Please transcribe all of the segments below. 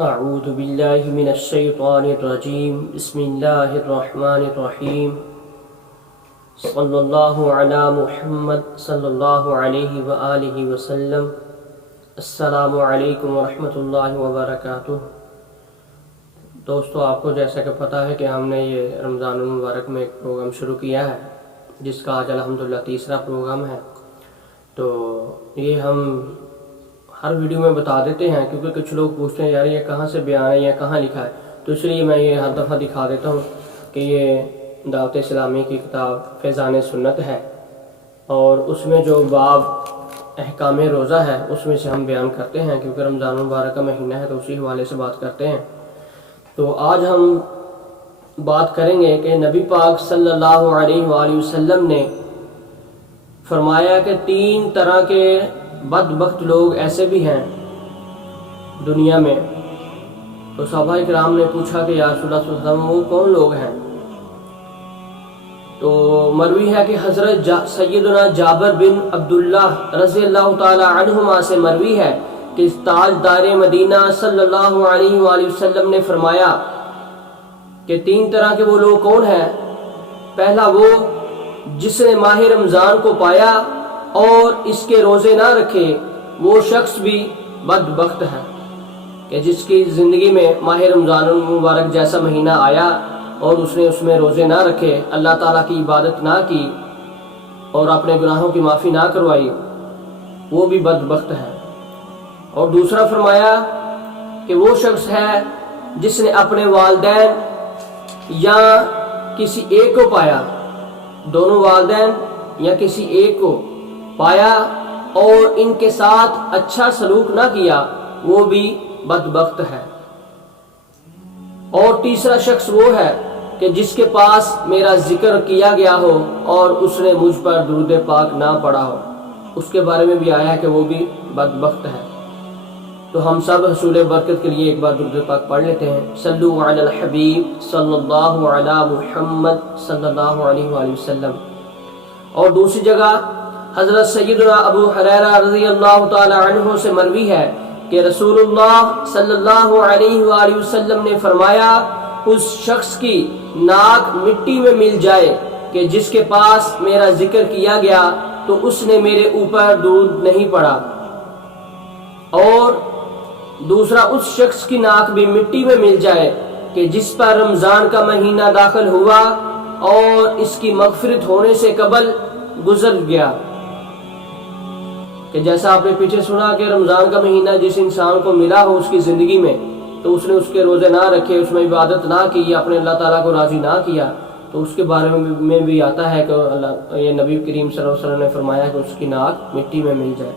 اعوذ باللہ من الشیطان الرجیم بسم اللہ الرحمن الرحیم صلی اللہ علی محمد صلی اللہ علیہ وآلہ وسلم۔ السلام علیکم ورحمۃ اللہ وبرکاتہ۔ دوستو، آپ کو جیسا کہ پتہ ہے کہ ہم نے یہ رمضان المبارک میں ایک پروگرام شروع کیا ہے جس کا آج الحمدللہ تیسرا پروگرام ہے۔ تو یہ ہم ہر ویڈیو میں بتا دیتے ہیں کیونکہ کچھ لوگ پوچھتے ہیں یار یہ کہاں سے بیان ہے یا کہاں لکھا ہے، تو اس لیے میں یہ ہر دفعہ دکھا دیتا ہوں کہ یہ دعوت اسلامی کی کتاب فیضان سنت ہے، اور اس میں جو باب احکام روزہ ہے اس میں سے ہم بیان کرتے ہیں کیونکہ رمضان المبارک کا مہینہ ہے تو اسی حوالے سے بات کرتے ہیں۔ تو آج ہم بات کریں گے کہ نبی پاک صلی اللہ علیہ وآلہ وسلم نے فرمایا کہ 3 طرح کے بدبخت لوگ ایسے بھی ہیں دنیا میں۔ تو صحابہ کرام نے پوچھا کہ یا رسول اللہ صلی اللہ علیہ وسلم وہ کون لوگ ہیں؟ تو مروی ہے کہ حضرت سیدنا جابر بن عبداللہ رضی اللہ تعالی عنہما سے مروی ہے کہ تاجدار مدینہ صلی اللہ علیہ وآلہ وسلم نے فرمایا کہ 3 طرح کے وہ لوگ کون ہیں؟ پہلا وہ جس نے ماہ رمضان کو پایا اور اس کے روزے نہ رکھے، وہ شخص بھی بدبخت ہے کہ جس کی زندگی میں ماہ رمضان المبارک جیسا مہینہ آیا اور اس نے اس میں روزے نہ رکھے، اللہ تعالیٰ کی عبادت نہ کی اور اپنے گناہوں کی معافی نہ کروائی، وہ بھی بدبخت ہے۔ اور دوسرا فرمایا کہ وہ شخص ہے جس نے اپنے والدین یا کسی ایک کو پایا، دونوں والدین یا کسی ایک کو پایا اور ان کے ساتھ اچھا سلوک نہ کیا، وہ بھی بدبخت ہے۔ اور تیسرا شخص وہ ہے کہ جس کے پاس میرا ذکر کیا گیا ہو اور اس نے مجھ پر درود پاک نہ پڑھا ہو، اس کے بارے میں بھی آیا ہے کہ وہ بھی بدبخت ہے۔ تو ہم سب حصول برکت کے لیے ایک بار درود پاک پڑھ لیتے ہیں۔ صلو علی الحبیب صلی اللہ علی محمد صلی اللہ علیہ وآلہ وسلم۔ اور دوسری جگہ حضرت سیدنا ابو ہریرہ رضی اللہ تعالی عنہ سے مروی ہے کہ رسول اللہ صلی اللہ علیہ وآلہ وسلم نے فرمایا اس شخص کی ناک مٹی میں مل جائے کہ جس کے پاس میرا ذکر کیا گیا تو اس نے میرے اوپر درود نہیں پڑھا، اور دوسرا اس شخص کی ناک بھی مٹی میں مل جائے کہ جس پر رمضان کا مہینہ داخل ہوا اور اس کی مغفرت ہونے سے قبل گزر گیا۔ کہ جیسا آپ نے پیچھے سنا کہ رمضان کا مہینہ جس انسان کو ملا ہو اس کی زندگی میں تو اس نے اس کے روزے نہ رکھے، اس میں عبادت نہ کی، اپنے اللہ تعالیٰ کو راضی نہ کیا، تو اس کے بارے میں بھی آتا ہے کہ یہ نبی کریم صلی اللہ علیہ وسلم نے فرمایا کہ اس کی ناک مٹی میں مل جائے۔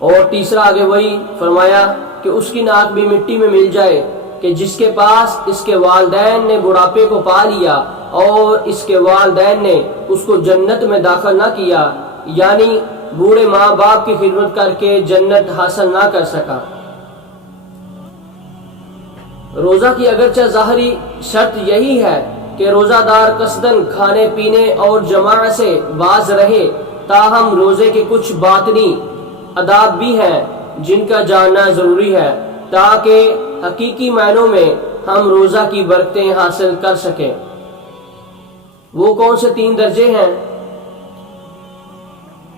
اور تیسرا آگے وہی فرمایا کہ اس کی ناک بھی مٹی میں مل جائے کہ جس کے پاس اس کے والدین نے بڑھاپے کو پا لیا اور اس کے والدین نے اس کو جنت میں داخل نہ کیا، یعنی بوڑھے ماں باپ کی خدمت کر کے جنت حاصل نہ کر سکا۔ روزہ کی اگرچہ ظاہری شرط یہی ہے کہ روزہ دار قصداً کھانے پینے اور جماع سے باز رہے، تاہم روزے کے کچھ باطنی آداب بھی ہیں جن کا جاننا ضروری ہے تاکہ حقیقی معنوں میں ہم روزہ کی برکتیں حاصل کر سکیں۔ وہ کون سے 3 درجے ہیں؟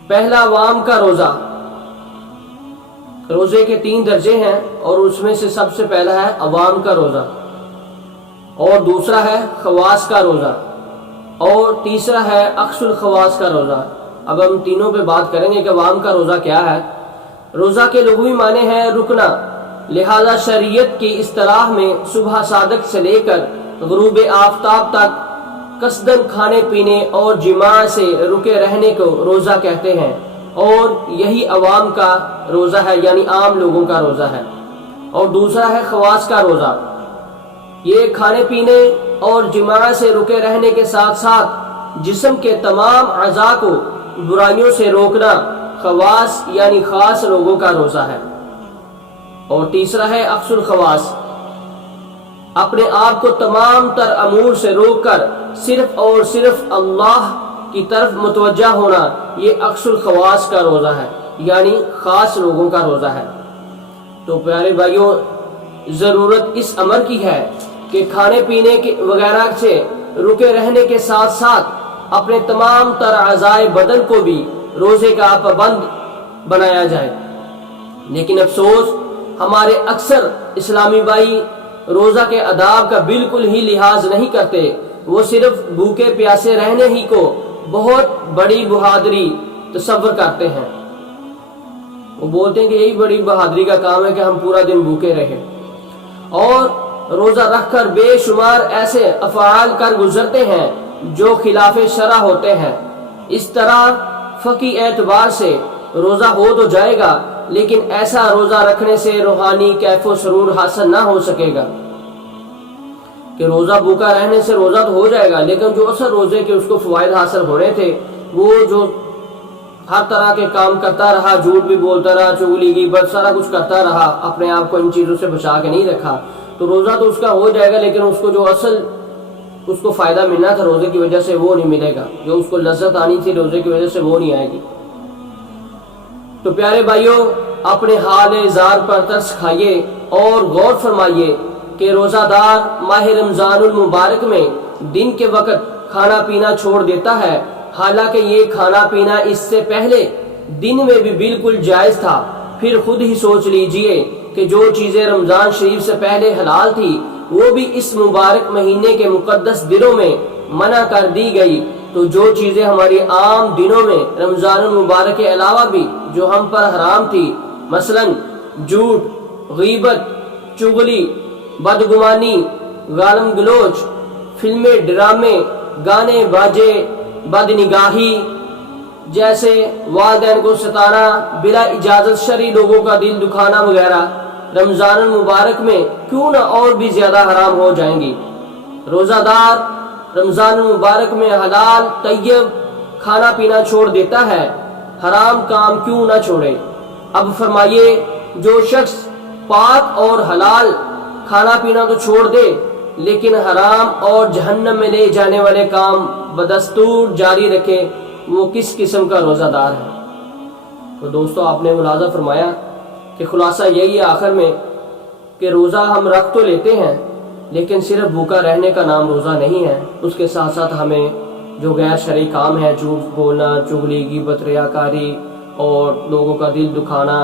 پہلا عوام کا روزہ۔ روزے کے 3 درجے ہیں اور اس میں سے سب سے پہلا ہے عوام کا روزہ، اور دوسرا ہے خواص کا روزہ، اور تیسرا ہے اخص الخواص کا روزہ۔ اب ہم تینوں پہ بات کریں گے کہ عوام کا روزہ کیا ہے۔ روزہ کے لغوی معنی ہے رکنا، لہذا شریعت کی اصطلاح میں صبح صادق سے لے کر غروب آفتاب تک قصداً کھانے پینے اور جماع سے رکے رہنے کو روزہ کہتے ہیں، اور یہی عوام کا روزہ ہے، یعنی عام لوگوں کا روزہ ہے۔ اور دوسرا ہے خواص کا روزہ، یہ کھانے پینے اور جماع سے رکے رہنے کے ساتھ ساتھ جسم کے تمام اعضاء کو برائیوں سے روکنا، خواص یعنی خاص لوگوں کا روزہ ہے۔ اور تیسرا ہے اخص الخواص، اپنے آپ کو تمام تر امور سے روک کر صرف اور صرف اللہ کی طرف متوجہ ہونا، یہ اخص الخواص کا روزہ ہے، یعنی خاص لوگوں کا روزہ ہے۔ تو پیارے بھائیوں، ضرورت اس امر کی ہے کہ کھانے پینے کے وغیرہ سے رکے رہنے کے ساتھ ساتھ اپنے تمام تر اعضائے بدن کو بھی روزے کا پابند بنایا جائے۔ لیکن افسوس ہمارے اکثر اسلامی بھائی روزہ کے آداب کا بالکل ہی لحاظ نہیں کرتے، وہ صرف بھوکے پیاسے رہنے ہی کو بہت بڑی بہادری تصور کرتے ہیں۔ وہ بولتے ہیں کہ یہی بڑی بہادری کا کام ہے کہ ہم پورا دن بھوکے رہے، اور روزہ رکھ کر بے شمار ایسے افعال کر گزرتے ہیں جو خلاف شرع ہوتے ہیں۔ اس طرح فقہی اعتبار سے روزہ ہو تو جائے گا، لیکن ایسا روزہ رکھنے سے روحانی کیف و سرور حاصل نہ ہو سکے گا کہ روزہ بھوکا رہنے سے روزہ تو ہو جائے گا، لیکن جو اثر روزے کے اس کو فوائد حاصل ہونے تھے، وہ جو ہر طرح کے کام کرتا رہا، جھوٹ بھی بولتا رہا، چغلی غیبت سارا کچھ کرتا رہا، اپنے آپ کو ان چیزوں سے بچا کے نہیں رکھا، تو روزہ تو اس کا ہو جائے گا، لیکن اس کو جو اصل اس کو فائدہ ملنا تھا روزے کی وجہ سے وہ نہیں ملے گا، جو اس کو لذت آنی تھی روزے کی وجہ سے وہ نہیں آئے گی۔ تو پیارے بھائیوں، اپنے حال زار پر ترس کھائیے اور غور فرمائیے کہ روزہ دار ماہ رمضان المبارک میں دن کے وقت کھانا پینا چھوڑ دیتا ہے، حالانکہ یہ کھانا پینا اس سے پہلے دن میں بھی بالکل جائز تھا۔ پھر خود ہی سوچ لیجئے کہ جو چیزیں رمضان شریف سے پہلے حلال تھی وہ بھی اس مبارک مہینے کے مقدس دنوں میں منع کر دی گئی، تو جو چیزیں ہماری عام دنوں میں رمضان المبارک کے علاوہ بھی جو ہم پر حرام تھی، مثلا جھوٹ، غیبت، چغلی، بدگمانی، گالم گلوچ، فلمیں، ڈرامے، گانے باجے، بد نگاہی جیسے والدین کو ستانا، بلا اجازت شرعی لوگوں کا دل دکھانا وغیرہ، رمضان المبارک میں کیوں نہ اور بھی زیادہ حرام ہو جائیں گی۔ روزہ دار رمضان المبارک میں حلال طیب کھانا پینا چھوڑ دیتا ہے، حرام کام کیوں نہ چھوڑے۔ اب فرمائیے، جو شخص پاک اور حلال کھانا پینا تو چھوڑ دے لیکن حرام اور جہنم میں لے جانے والے کام بدستور جاری رکھے، وہ کس قسم کا روزہ دار ہے؟ تو دوستو، آپ نے ملاحظہ فرمایا کہ خلاصہ یہی ہے آخر میں کہ روزہ ہم رکھ تو لیتے ہیں لیکن صرف بھوکا رہنے کا نام روزہ نہیں ہے، اس کے ساتھ ساتھ ہمیں جو غیر شرعی کام ہے، جھوٹ بولنا، چغلی، غیبت، ریاکاری اور لوگوں کا دل دکھانا،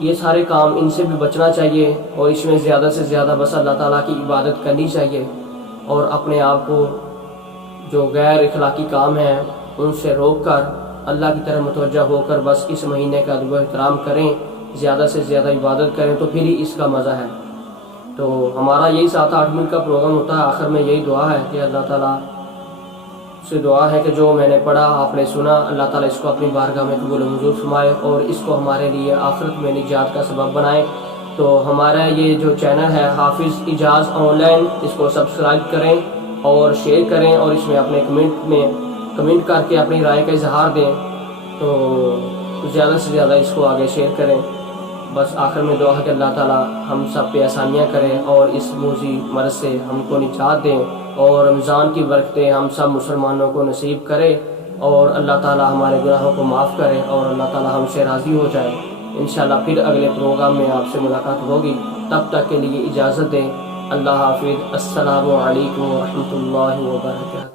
یہ سارے کام ان سے بھی بچنا چاہیے، اور اس میں زیادہ سے زیادہ بس اللہ تعالیٰ کی عبادت کرنی چاہیے، اور اپنے آپ کو جو غیر اخلاقی کام ہیں ان سے روک کر اللہ کی طرف متوجہ ہو کر بس اس مہینے کا ادب و احترام کریں، زیادہ سے زیادہ عبادت کریں، تو پھر ہی اس کا مزہ ہے۔ تو ہمارا یہی 7-8 منٹ کا پروگرام ہوتا ہے، آخر میں یہی دعا ہے کہ اللہ تعالیٰ سے دعا ہے کہ جو میں نے پڑھا آپ نے سنا، اللہ تعالیٰ اس کو اپنی بارگاہ میں قبول و منظور فرمائے اور اس کو ہمارے لیے آخرت میں نجات کا سبب بنائے۔ تو ہمارا یہ جو چینل ہے حافظ اجاز آن لائن، اس کو سبسکرائب کریں اور شیئر کریں، اور اس میں اپنے کمنٹ کر کے اپنی رائے کا اظہار دیں، تو زیادہ سے زیادہ اس کو آگے شیئر کریں۔ بس آخر میں دعا ہے کہ اللہ تعالیٰ ہم سب پہ آسانیاں کریں اور اس موذی مرض سے ہم کو نجات دیں، اور رمضان کی برکتیں ہم سب مسلمانوں کو نصیب کرے، اور اللہ تعالیٰ ہمارے گناہوں کو معاف کرے، اور اللہ تعالیٰ ہم سے راضی ہو جائے۔ انشاءاللہ پھر اگلے پروگرام میں آپ سے ملاقات ہوگی، تب تک کے لیے اجازت دیں۔ اللہ حافظ۔ السلام علیکم ورحمۃ اللہ وبرکاتہ۔